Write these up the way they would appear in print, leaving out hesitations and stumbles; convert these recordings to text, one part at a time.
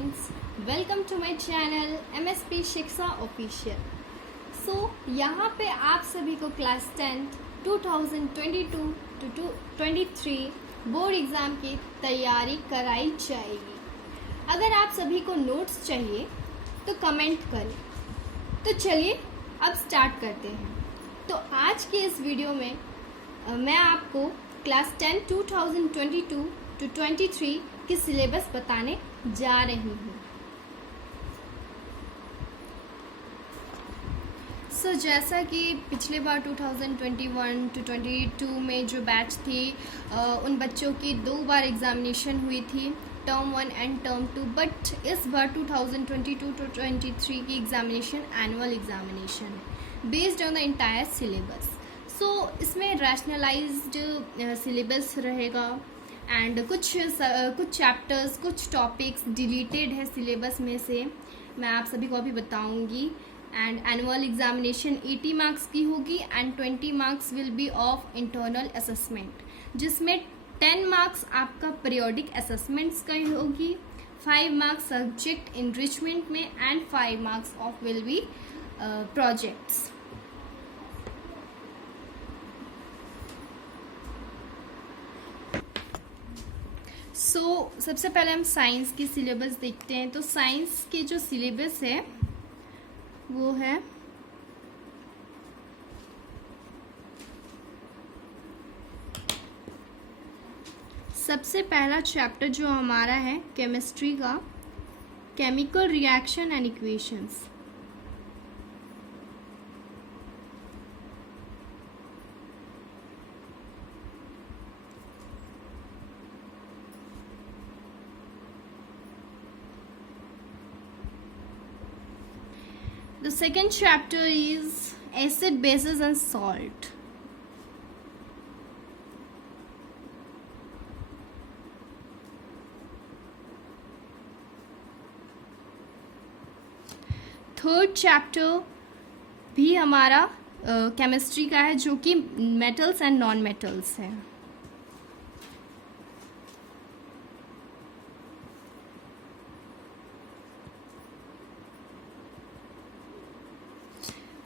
Friends, welcome to my channel MSP Shiksha official. यहाँ पे आप सभी को क्लास 10 2022 टू 23 बोर्ड एग्ज़ाम की तैयारी कराई जाएगी। अगर आप सभी को नोट्स चाहिए तो कमेंट करें। तो चलिए अब स्टार्ट करते हैं। तो आज के इस वीडियो में मैं आपको क्लास 10 2022 टू 23 की सिलेबस बताने जा रही हूँ। जैसा कि पिछले बार 2021 टू 22 में जो बैच थी उन बच्चों की 2 बार एग्जामिनेशन हुई थी, टर्म 1 एंड टर्म 2। बट इस बार 2022 टू 23 की एग्जामिनेशन एनुअल एग्जामिनेशन है based on the entire syllabus. इसमें रैशनलाइज्ड सिलेबस रहेगा एंड कुछ चैप्टर्स, कुछ टॉपिक्स डिलीटेड है सिलेबस में से, मैं आप सभी को अभी बताऊंगी। एंड एनुअल एग्जामिनेशन 80 मार्क्स की होगी एंड 20 marks will be of internal assessment, जिसमें 10 मार्क्स आपका पीरियोडिक असेसमेंट्स का होगी, 5 मार्क्स सब्जेक्ट इनरिचमेंट में एंड 5 marks of will be projects. सबसे पहले हम साइंस की सिलेबस देखते हैं। तो साइंस के जो सिलेबस है वो है सबसे पहला चैप्टर जो हमारा है केमिस्ट्री का, chemical reaction and equations. The second chapter is acid, bases and salt. Third chapter भी हमारा केमिस्ट्री का है, जो कि मेटल्स एंड नॉन मेटल्स है।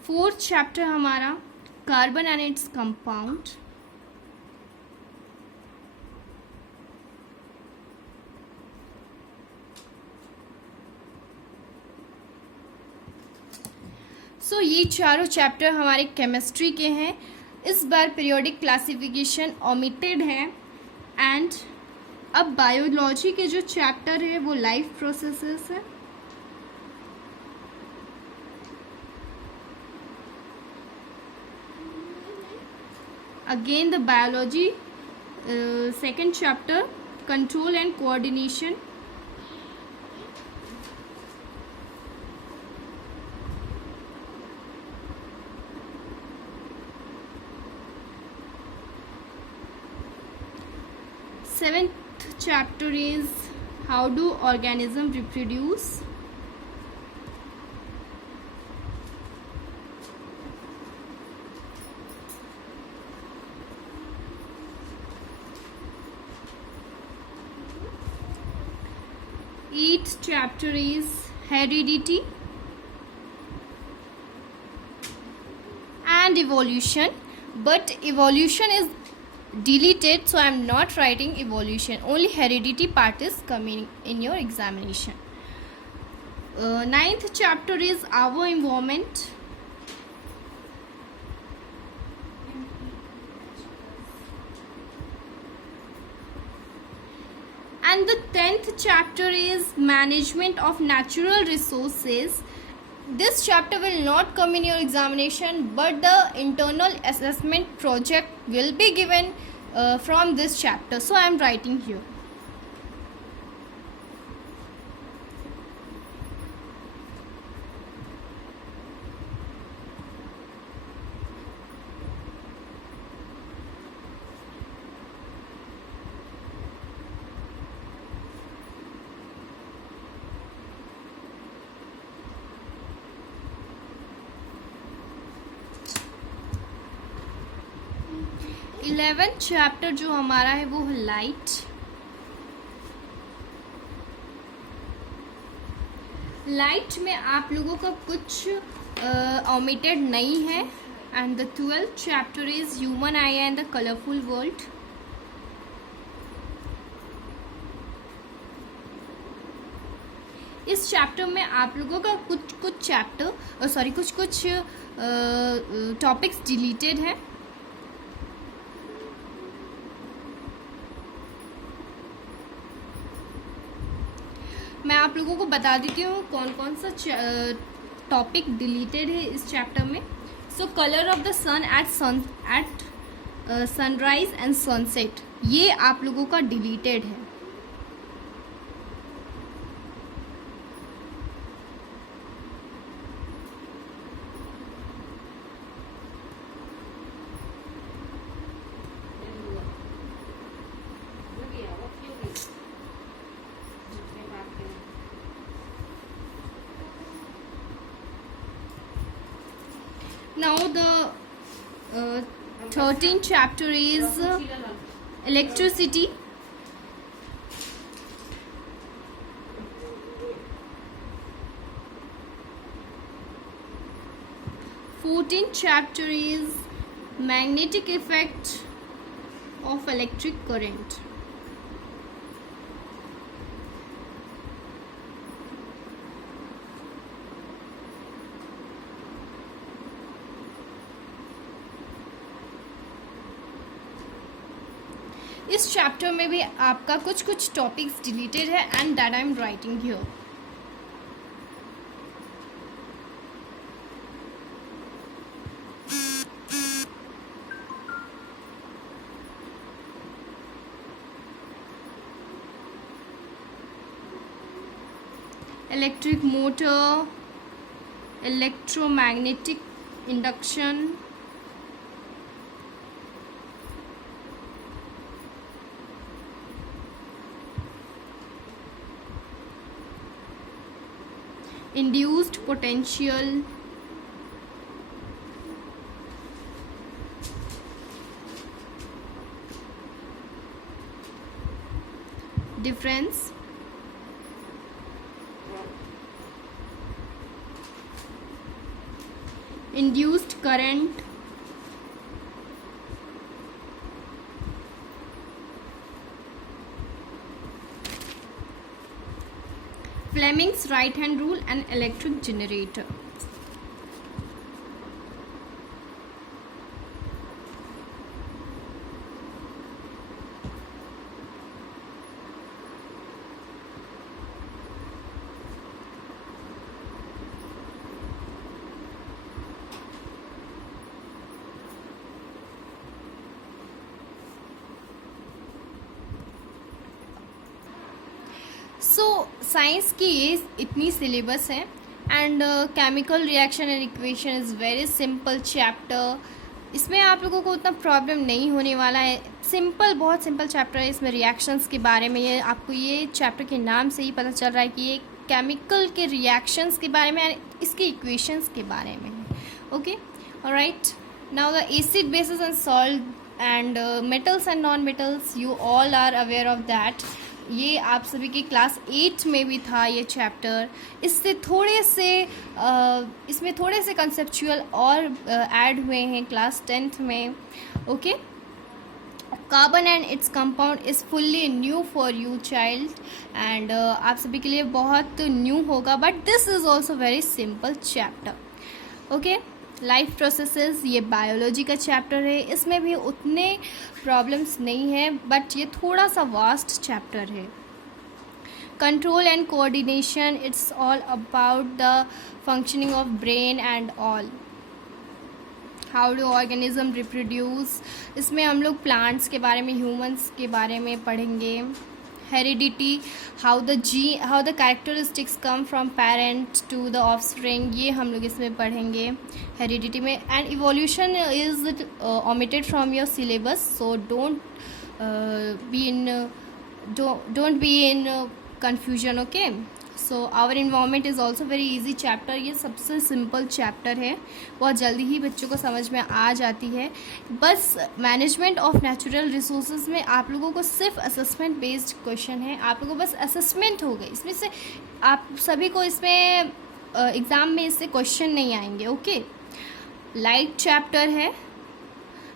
फोर्थ चैप्टर हमारा कार्बन एंड इट्स कंपाउंड। ये चारों चैप्टर हमारे केमिस्ट्री के हैं। इस बार पीरियोडिक क्लासिफिकेशन ओमिटेड है। एंड अब बायोलॉजी के जो चैप्टर है वो लाइफ प्रोसेसेस है। Again the biology second chapter, control and coordination. Seventh chapter is how do organisms reproduce. Eighth chapter is heredity and evolution, but evolution is deleted, so I am not writing evolution. Only heredity part is coming in your examination. Ninth chapter is our environment. And the 10th chapter is management of natural resources. This chapter will not come in your examination, but the internal assessment project will be given from this chapter, so I am writing here. Eleventh chapter जो हमारा है वो है light. Light में आप लोगों का कुछ ओमिटेड नहीं है. And the 12th chapter is human eye and the colourful world. इस चैप्टर में आप लोगों का कुछ टॉपिक्स डिलीटेड है. मैं आप लोगों को बता देती हूँ कौन कौन सा टॉपिक डिलीटेड है इस चैप्टर में. So colour of the sun at sunrise and sunset, ये आप लोगों का डिलीटेड है. Now the 13th chapter is electricity. Fourteenth chapter is magnetic effect of electric current. इस चैप्टर में भी आपका कुछ टॉपिक्स डिलीटेड है and that I am writing here. Electric motor, electromagnetic induction, induced potential, difference, induced current, Fleming's right hand rule and electric generator. So science की ये इतनी सिलेबस है and chemical reaction and equation is very simple chapter. इसमें आप लोगों को उतना प्रॉब्लम नहीं होने वाला है. सिंपल, बहुत सिंपल चैप्टर है. इसमें रिएक्शंस के बारे में ये आपको ये चैप्टर के नाम से ही पता चल रहा है कि ये केमिकल के रिएक्शंस के बारे में एंड इसके इक्वेशंस के बारे में है. Okay, alright. Now the acid, bases and salt and metals and non metals, you all are aware of that. ये आप सभी की क्लास 8 में भी था ये चैप्टर. इसमें थोड़े से कंसेप्चुअल और ऐड हुए हैं क्लास 10th में. Okay, carbon and its compound is fully new for you child and आप सभी के लिए बहुत न्यू होगा, but this is also very simple chapter. Okay, life processes, ये बायोलॉजी का चैप्टर है. इसमें भी उतने प्रॉब्लम्स नहीं है, बट ये थोड़ा सा वास्ट चैप्टर है. Control and coordination, it's all about the functioning of brain and all. How do organism reproduce, इसमें हम लोग प्लांट्स के बारे में, ह्यूमंस के बारे में पढ़ेंगे. Heredity, how the characteristics come from parent to the offspring, ये हम लोग इसमें पढ़ेंगे हेरिडिटी में. And evolution is omitted from your syllabus, so don't be in confusion. Okay, so our environment is also very easy chapter. ये सबसे simple chapter है, बहुत जल्दी ही बच्चों को समझ में आ जाती है। बस मैनेजमेंट ऑफ नेचुरल रिसोर्सेज में आप लोगों को सिर्फ असेसमेंट बेस्ड क्वेश्चन है, आप लोगों को बस असेसमेंट हो गई, इसमें से आप सभी को इसमें एग्ज़ाम में इससे क्वेश्चन नहीं आएंगे। ओके, लाइट चैप्टर है,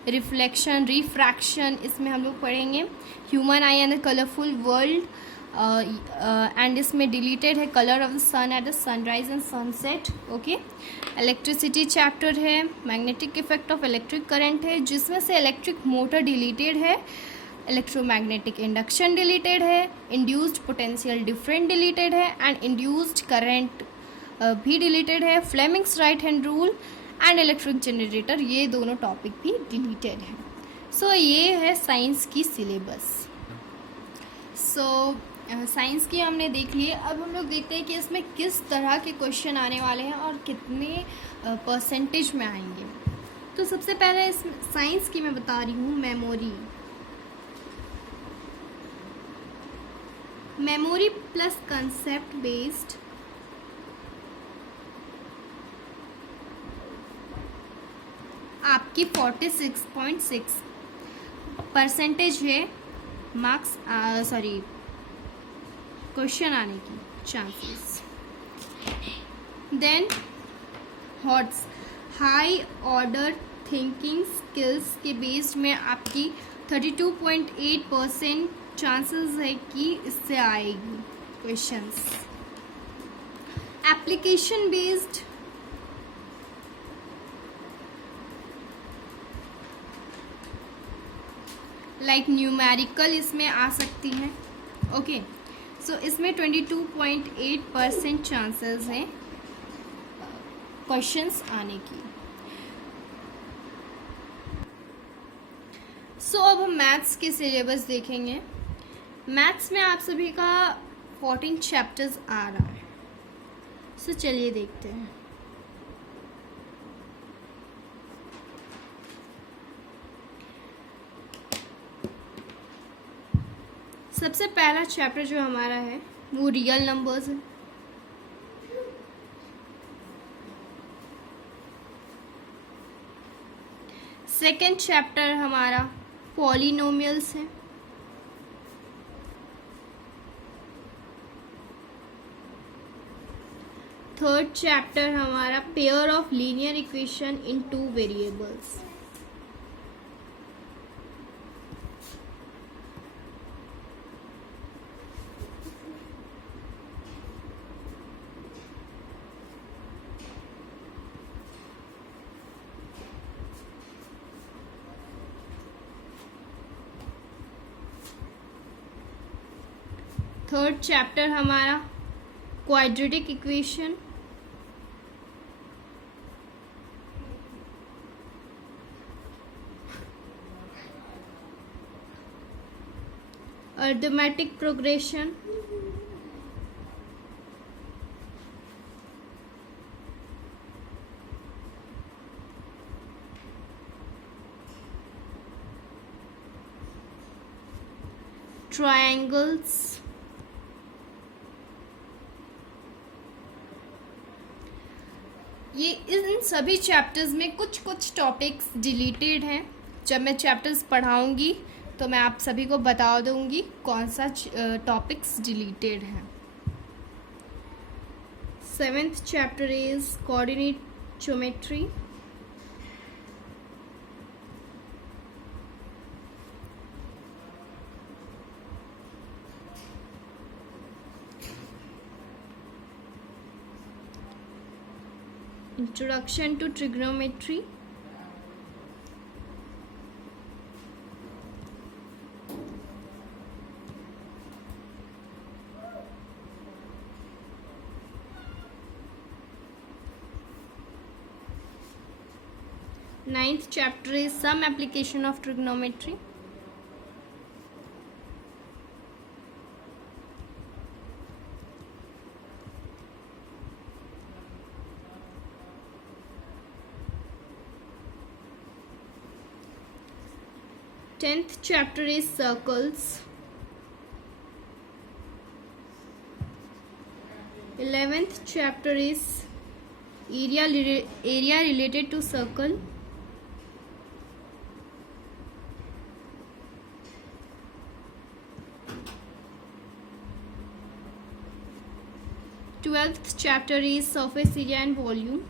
रिफ्लेक्शन, रिफ्रैक्शन इसमें हम लोग पढ़ेंगे। Human eye and the colourful world and इसमें डिलीटेड है colour of the sun at the sunrise and sunset. Okay, electricity chapter है, magnetic effect of electric current है, जिसमें से इलेक्ट्रिक मोटर डिलीटेड है, इलेक्ट्रोमैग्नेटिक इंडक्शन डिलीटेड है, induced potential different deleted है and induced current भी deleted है, Fleming's right hand rule and electric generator, ये दोनों टॉपिक भी डिलीटेड है। सो ये है साइंस की सिलेबस। सो साइंस की हमने देख लिए, अब हम लोग देखते हैं कि इसमें किस तरह के क्वेश्चन आने वाले हैं और कितने परसेंटेज में आएंगे। तो सबसे पहले इस साइंस की मैं बता रही हूँ, मेमोरी प्लस कंसेप्ट बेस्ड आपकी 46.6 परसेंटेज है मार्क्स, क्वेश्चन आने की chances. Then HOTS, high order thinking skills के बेस्ड में आपकी 32.8% चांसेस है कि इससे आएगी questions. Application based like numerical इसमें आ सकती हैं। ओके, सो इसमें 22.8% चांसेस हैं क्वेश्चंस आने की। सो अब हम मैथ्स के सिलेबस देखेंगे। मैथ्स में आप सभी का 14 चैप्टर्स आ रहा है। सो चलिए देखते हैं। सबसे पहला चैप्टर जो हमारा है वो रियल नंबर्स है। सेकेंड चैप्टर हमारा पॉलिनोमियल्स है। थर्ड चैप्टर हमारा pair of linear equation in 2 variables. Third chapter हमारा quadratic equation. Arithmetic progression. Triangles. ये इन सभी चैप्टर्स में कुछ कुछ टॉपिक्स डिलीटेड हैं। जब मैं चैप्टर्स पढ़ाऊंगी तो मैं आप सभी को बता दूंगी कौन सा टॉपिक्स डिलीटेड हैं। 7th chapter is coordinate geometry. Introduction to trigonometry. Ninth chapter is some application of trigonometry. Tenth chapter is circles. 11th chapter is area related to circle. 12th chapter is surface area and volume.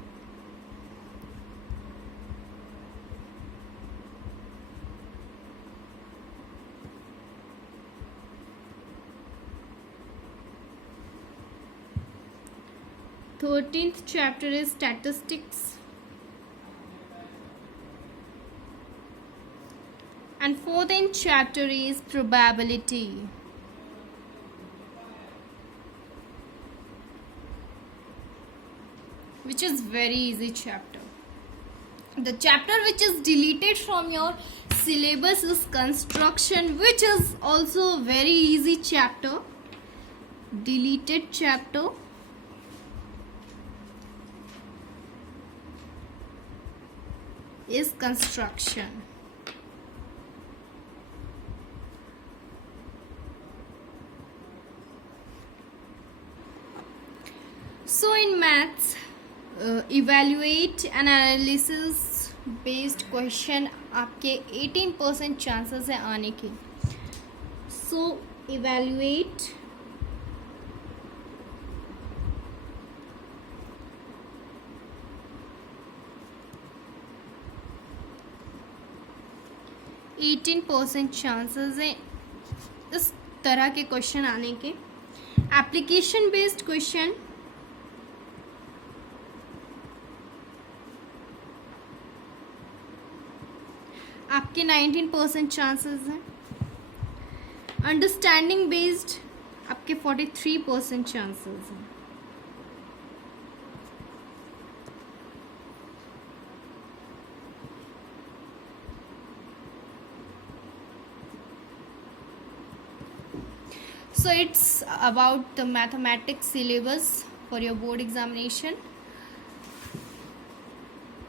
Thirteenth chapter is statistics. And 14th chapter is probability. Which is very easy chapter. The chapter which is deleted from your syllabus is construction, which is also a very easy chapter. Deleted chapter is construction. So in maths, evaluate and analysis based question आपके 18% chances है आने के. So evaluate %18 चांसेस है इस तरह के क्वेश्चन आने के. एप्लीकेशन बेस्ड क्वेश्चन आपके 19% चांसेस हैं. अंडरस्टैंडिंग बेस्ड आपके 43% चांसेस हैं. So it's about the mathematics syllabus for your board examination.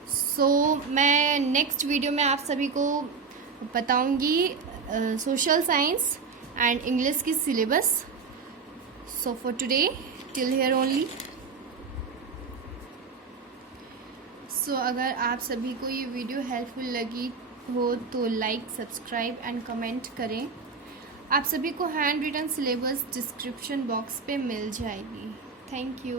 So मैं नेक्स्ट वीडियो में आप सभी को बताऊंगी सोशल साइंस एंड इंग्लिश की syllabus. So for today till here only. सो अगर आप सभी को ये वीडियो हेल्पफुल लगी हो तो लाइक, सब्सक्राइब एंड कमेंट करें. आप सभी को hand written syllabus description box पे मिल जाएगी. Thank you.